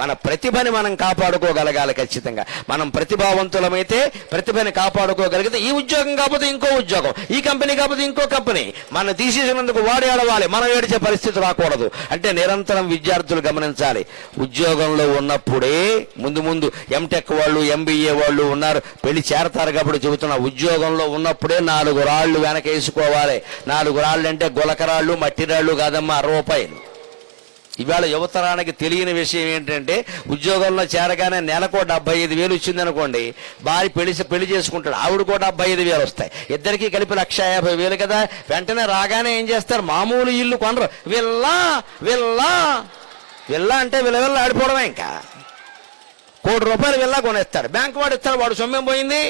మన ప్రతిభని మనం కాపాడుకోగలగాలి. ఖచ్చితంగా మనం ప్రతిభావంతులమైతే ప్రతిభని కాపాడుకోగలిగితే ఈ ఉద్యోగం కాకపోతే ఇంకో ఉద్యోగం, ఈ కంపెనీ కాకపోతే ఇంకో కంపెనీ, మనం తీసేసినందుకు వాడు ఏడవాలి, మనం ఏడిచే పరిస్థితి రాకూడదు. అంటే నిరంతరం విద్యార్థులు గమనించాలి. ఉద్యోగంలో ఉన్నప్పుడే ముందు ఎంటెక్ వాళ్ళు, ఎంబీఏ వాళ్ళు ఉన్నారు, పెళ్లి చేరతారు కాబట్టి చెబుతున్నా, ఉద్యోగంలో ఉన్నప్పుడే 4 రాళ్లు వెనకేసుకోవాలి. 4 రాళ్ళు అంటే గులకరాళ్ళు, మట్టి రాళ్ళు కాదమ్మా, రూపాయలు. ఇవాళ యువతరానికి తెలియని విషయం ఏంటంటే, ఉద్యోగంలో చేరగానే నెలకు 75,000 వచ్చిందనుకోండి, భార్య పెళ్లి చేసుకుంటాడు, ఆవిడ కూడా 75,000 వస్తాయి, ఇద్దరికి కలిపి 150,000 కదా. వెంటనే రాగానే ఏం చేస్తారు, మామూలు ఇల్లు కొనరు, విల్లా విల్లా విల్లా అంటే విలవిల్ల ఆడిపోవడమే. ఇంకా ₹1 కోటి విల్లా కొనేస్తాడు. బ్యాంకు వాడు ఇస్తాడు, వాడు సొమ్మేం పోయింది,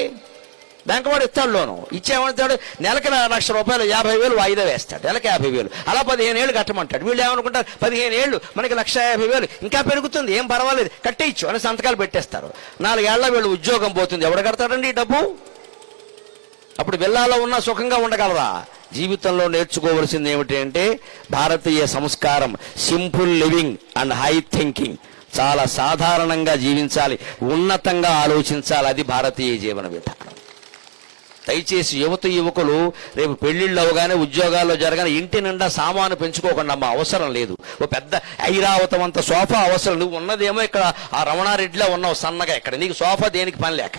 బ్యాంకు వాడు ఇస్తాడు, లోను ఇచ్చేమంటాడు, నెలకి ₹1,00,000 50,000 వాయిదా వేస్తాడు, నెలకి 50,000, అలా 15 ఏళ్ళు కట్టమంటాడు. వీళ్ళు ఏమనుకుంటారు, 15 ఏళ్ళు మనకి 1,50,000 ఇంకా పెరుగుతుంది, ఏం పర్వాలేదు కట్టేయచ్చు అని సంతకాలు పెట్టేస్తారు. 4 ఏళ్ల వీళ్ళు ఉద్యోగం పోతుంది, ఎవడు కడతాడండి ఈ డబ్బు? అప్పుడు విల్లాలో ఉన్నా సుఖంగా ఉండగలరా? జీవితంలో నేర్చుకోవలసింది ఏమిటి అంటే, భారతీయ సంస్కారం, simple living and high thinking. చాలా సాధారణంగా జీవించాలి, ఉన్నతంగా ఆలోచించాలి, అది భారతీయ జీవన విధానం. దయచేసి యువకులు రేపు పెళ్లిళ్ళు అవగానే, ఉద్యోగాల్లో జరగానే ఇంటి నిండా సామాను పెంచుకోకుండా అమ్మా, అవసరం లేదు. ఓ పెద్ద ఐరావతం అంత సోఫా అవసరం. నువ్వు ఉన్నదేమో ఇక్కడ ఆ రమణారెడ్డిలో ఉన్నావు సన్నగా, ఇక్కడ నీకు సోఫా దేనికి పని లేక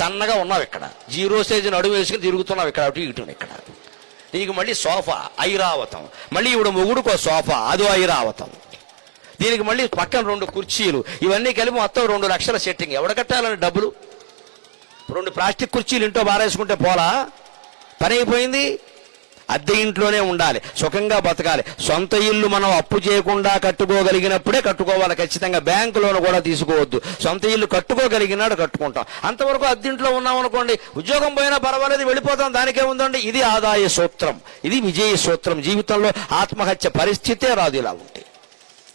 సన్నగా ఉన్నావు, ఇక్కడ 0 సైజు నడుము వేసుకుని తిరుగుతున్నావు, ఇక్కడ అటు ఇటు. ఇక్కడ నీకు మళ్ళీ సోఫా ఐరావతం, మళ్ళీ ఇప్పుడు మొగుడుకో సోఫా, అదో ఐరావతం, దీనికి మళ్ళీ పక్కన 2 కుర్చీలు, ఇవన్నీ కలిపి మొత్తం 2 లక్షల సెట్టింగ్. ఎవడ కట్టాలని డబ్బులు? 2 ప్లాస్టిక్ కుర్చీలు ఇంట్లో బారేసుకుంటే పోలా, పని అయిపోయింది. అద్దె ఇంట్లోనే ఉండాలి, సుఖంగా బతకాలి. సొంత ఇల్లు మనం అప్పు చేయకుండా కట్టుకోగలిగినప్పుడే కట్టుకోవాలి ఖచ్చితంగా. బ్యాంకు లోన్ కూడా తీసుకోవద్దు. సొంత ఇల్లు కట్టుకోగలిగినాడు కట్టుకుంటాం. అంతవరకు అద్దెంట్లో ఉన్నాం అనుకోండి, ఉద్యోగం పోయినా పర్వాలేదు, వెళ్ళిపోతాం, దానికే ఉందండి. ఇది ఆదాయ సూత్రం, ఇది విజయ సూత్రం. జీవితంలో ఆత్మహత్య పరిస్థితే రాదు ఇలా ఉంటే.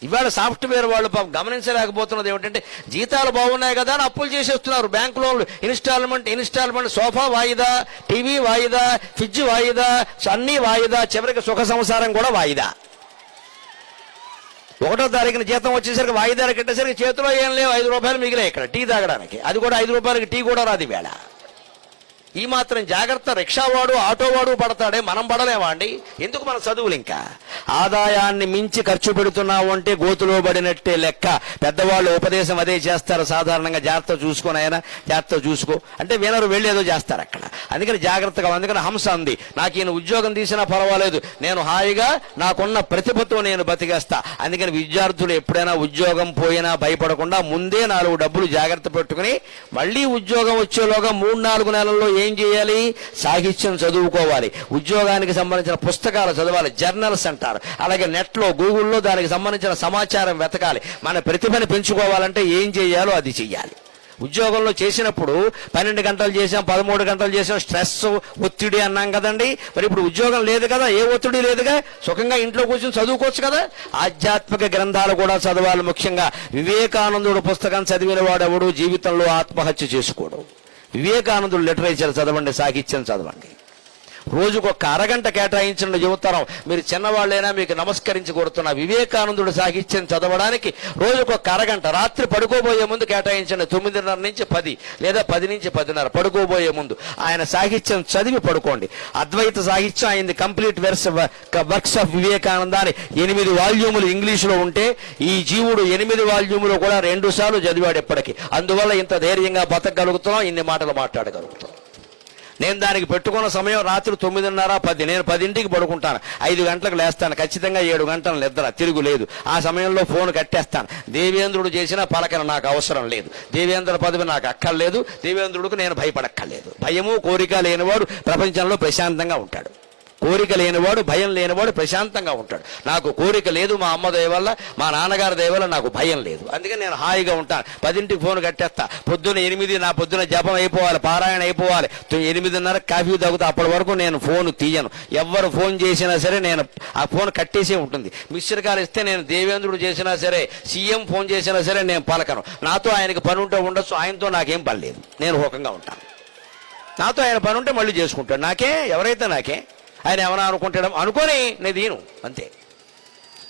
ఇవాళ సాఫ్ట్వేర్ వాళ్ళు గమనించలేకపోతున్నది ఏమిటంటే, జీతాలు బాగున్నాయి కదా అని అప్పులు చేసేస్తున్నారు. బ్యాంక్ లోన్లు, ఇన్స్టాల్మెంట్, సోఫా వాయిదా, టీవీ వాయిదా, ఫ్రిడ్జ్ వాయిదా, అన్నీ వాయిదా, చివరికి సుఖ సంసారం కూడా వాయిదా. 1వ తారీఖున జీతం వచ్చేసరికి వాయిదాలు కట్టేసరికి చేతిలో ఏం లేవు, ₹5 మిగిలాయి ఇక్కడ టీ తాగడానికి. అది కూడా ₹5 టీ కూడా రాదు వేళ. ఈ మాత్రం జాగ్రత్త రిక్షావాడు, ఆటోవాడు పడతాడే, మనం పడలేమా అండి? ఎందుకు మన చదువులు? ఇంకా ఆదాయాన్ని మించి ఖర్చు పెడుతున్నావు అంటే గోతులో పడినట్టే లెక్క. పెద్దవాళ్ళు ఉపదేశం అదే చేస్తారు సాధారణంగా, జాగ్రత్త చూసుకోని ఆయన, జాగ్రత్త చూసుకో అంటే వినరు, వెళ్ళేదో చేస్తారు అక్కడ. అందుకని జాగ్రత్తగా. అందుకని హంస అంది, నాకు ఈయన ఉద్యోగం తీసినా పర్వాలేదు, నేను హాయిగా నాకున్న ప్రతిభతో నేను బతికేస్తా. అందుకని విద్యార్థులు ఎప్పుడైనా ఉద్యోగం పోయినా భయపడకుండా ముందే 4 డబ్బులు జాగ్రత్త పెట్టుకుని, మళ్ళీ ఉద్యోగం వచ్చేలోగా 3-4 నెలల్లో ఏం చేయాలి? సాహిత్యం చదువుకోవాలి, ఉద్యోగానికి సంబంధించిన పుస్తకాలు చదవాలి, జర్నల్స్ అంటారు. అలాగే నెట్లో, గూగుల్లో దానికి సంబంధించిన సమాచారం వెతకాలి. మన ప్రతిభను పెంచుకోవాలంటే ఏం చేయాలో అది చెయ్యాలి. ఉద్యోగంలో చేసినప్పుడు 12 గంటలు చేసాం, 13 గంటలు చేసాం, స్ట్రెస్, ఒత్తిడి అన్నాం కదండి. మరి ఇప్పుడు ఉద్యోగం లేదు కదా, ఏ ఒత్తిడి లేదుగా, సుఖంగా ఇంట్లో కూర్చొని చదువుకోవచ్చు కదా. ఆధ్యాత్మిక గ్రంథాలు కూడా చదవాలి. ముఖ్యంగా వివేకానందుడు పుస్తకం చదివిన వాడెవడు జీవితంలో ఆత్మహత్య చేసుకోడు. వివేకానందుడు లిటరేచర్ చదవండి, సాహిత్యం చదవండి. రోజుకొక అరగంట కేటాయించిన యువతరం, మీరు చిన్నవాళ్ళైనా మీకు నమస్కరించి కోరుతున్నా, వివేకానందుడు సాహిత్యం చదవడానికి రోజుకొక అరగంట రాత్రి పడుకోబోయే ముందు కేటాయించండి. 9:30 నుంచి 10 లేదా 10 నుంచి 10:30 పడుకోబోయే ముందు ఆయన సాహిత్యం చదివి పడుకోండి. అద్వైత సాహిత్యం అయింది కంప్లీట్ వర్క్స్ ఆఫ్ వివేకానంద అని 8 వాల్యూములు ఇంగ్లీషులో ఉంటే, ఈ జీవుడు 8 వాల్యూములు కూడా 2 సార్లు చదివాడు ఎప్పటికీ. అందువల్ల ఇంత ధైర్యంగా బతకగలుగుతున్నాం, ఇన్ని మాటలు మాట్లాడగలుగుతాం. నేను దానికి పెట్టుకున్న సమయం రాత్రి 9:30, 10. నేను 10ంటికి పడుకుంటాను, 5 గంటలకు లేస్తాను, ఖచ్చితంగా 7 గంటల నిద్ర, తిరుగులేదు. ఆ సమయంలో ఫోన్ కట్టేస్తాను. దేవేంద్రుడు చేసిన పలకన నాకు అవసరం లేదు, దేవేంద్ర పదవి నాకు అక్కర్లేదు, దేవేంద్రుడికి నేను భయపడక్కర్లేదు. భయము కోరిక లేనివాడు ప్రపంచంలో ప్రశాంతంగా ఉంటాడు. కోరిక లేనివాడు, భయం లేనివాడు ప్రశాంతంగా ఉంటాడు. నాకు కోరిక లేదు, మా అమ్మ దయ వల్ల, మా నాన్నగారి దయ వల్ల నాకు భయం లేదు. అందుకని నేను హాయిగా ఉంటాను. 10ంటికి ఫోన్ కట్టేస్తా. పొద్దున్న 8, నా పొద్దున జపం అయిపోవాలి, పారాయణ అయిపోవాలి, 8:30 కాఫీ తాగుతా. అప్పటి వరకు నేను ఫోన్ తీయను. ఎవరు ఫోన్ చేసినా సరే నేను ఆ ఫోన్ కట్టేసే ఉంటుంది. మిస్టర్ కాల్ ఇస్తే నేను దేవేంద్రుడు చేసినా సరే, సీఎం ఫోన్ చేసినా సరే నేను పలకను. నాతో ఆయనకి పని ఉంటే ఉండొచ్చు, ఆయనతో నాకేం పని లేదు, నేను హోకంగా ఉంటాను. నాతో ఆయన పని ఉంటే మళ్ళీ చేసుకుంటాడు, నాకే ఎవరైతే నాకే. ఆయన ఏమైనా అనుకుంటాడు అనుకొని నేను దీను అంతే.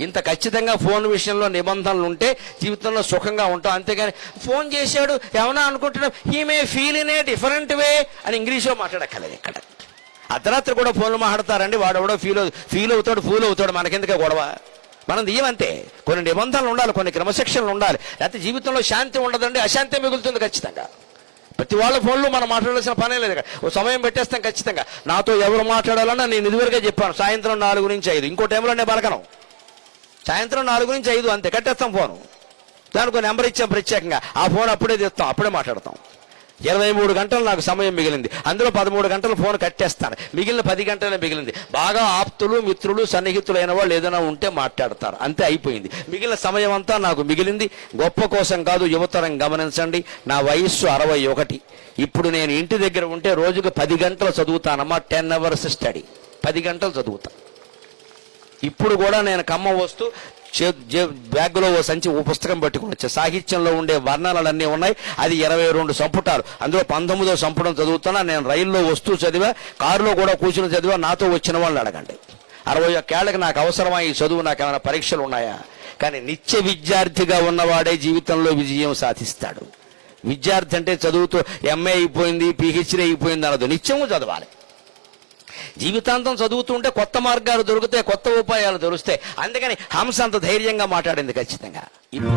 ఇంత ఖచ్చితంగా ఫోన్ విషయంలో నిబంధనలు ఉంటే జీవితంలో సుఖంగా ఉంటాం. అంతేగాని ఫోన్ చేశాడు ఏమన్నా అనుకుంటున్నాం, he may feel in a different way అని ఇంగ్లీష్లో మాట్లాడక్కర్లేదు. ఇక్కడ అర్ధరాత్రి కూడా ఫోన్లు మాట్లాడతారండి, వాడెవడో ఫీల్ అవుతాడు, ఫూల్ అవుతాడు, మనకెందుకే గొడవ. మనం దీవంతే. కొన్ని నిబంధనలు ఉండాలి, కొన్ని క్రమశిక్షణలు ఉండాలి, లేకపోతే జీవితంలో శాంతి ఉండదండి, అశాంతి మిగులుతుంది ఖచ్చితంగా. ప్రతి వాళ్ళ ఫోన్లో మనం మాట్లాడాల్సిన పనే లేదు. ఓ సమయం పెట్టేస్తాం ఖచ్చితంగా. నాతో ఎవరు మాట్లాడాలన్నా నేను ఇదివరకే చెప్పాను, సాయంత్రం 4 నుంచి 5. ఇంకో టైంలో నేను పలకను. సాయంత్రం 4 నుంచి 5 అంతే, కట్టేస్తాం ఫోను. దానికి నెంబర్ ఇచ్చాం ప్రత్యేకంగా, ఆ ఫోన్ అప్పుడే తెస్తాం, అప్పుడే మాట్లాడతాం. 23 గంటలు నాకు సమయం మిగిలింది, అందులో 13 గంటలు ఫోన్ కట్టేస్తాను, మిగిలిన 10 గంటలే మిగిలింది. బాగా ఆప్తులు, మిత్రులు, సన్నిహితులైన వాళ్ళు ఏదైనా ఉంటే మాట్లాడతారు, అంతే అయిపోయింది. మిగిలిన సమయం అంతా నాకు మిగిలింది. గొప్ప కోసం కాదు, యువతరం గమనించండి. నా వయస్సు 61. ఇప్పుడు నేను ఇంటి దగ్గర ఉంటే రోజుకు 10 గంటలు చదువుతానమ్మా. 10 hours స్టడీ, 10 గంటలు చదువుతా. ఇప్పుడు కూడా నేను ఖమ్మం వస్తూ బ్యాగ్లో ఓ పుస్తకం పట్టుకుని వచ్చా. సాహిత్యంలో ఉండే వర్ణనలన్నీ ఉన్నాయి. అది 22 సంపుటాలు, అందులో 19వ సంపుటం చదువుతున్నా. నేను రైల్లో వస్తూ చదివా, కారులో కూడా కూర్చుని చదివా. నాతో వచ్చిన వాళ్ళని అడగండి. 61 ఏళ్ళకి నాకు అవసరమా ఈ చదువు? నాకు ఏమైనా పరీక్షలు ఉన్నాయా? కానీ నిత్య విద్యార్థిగా ఉన్నవాడే జీవితంలో విజయం సాధిస్తాడు. విద్యార్థి అంటే చదువుతూ ఎంఏ అయిపోయింది, పిహెచ్డీ అయిపోయింది అనదు, నిత్యము చదవాలి. జీవితాంతం చదువుతూ ఉంటే కొత్త మార్గాలు దొరుకుతాయి, కొత్త ఉపాయాలు దొరుకుతాయి. అందుకని హంస అంత ధైర్యంగా మాట్లాడింది ఖచ్చితంగా. ఇప్పుడు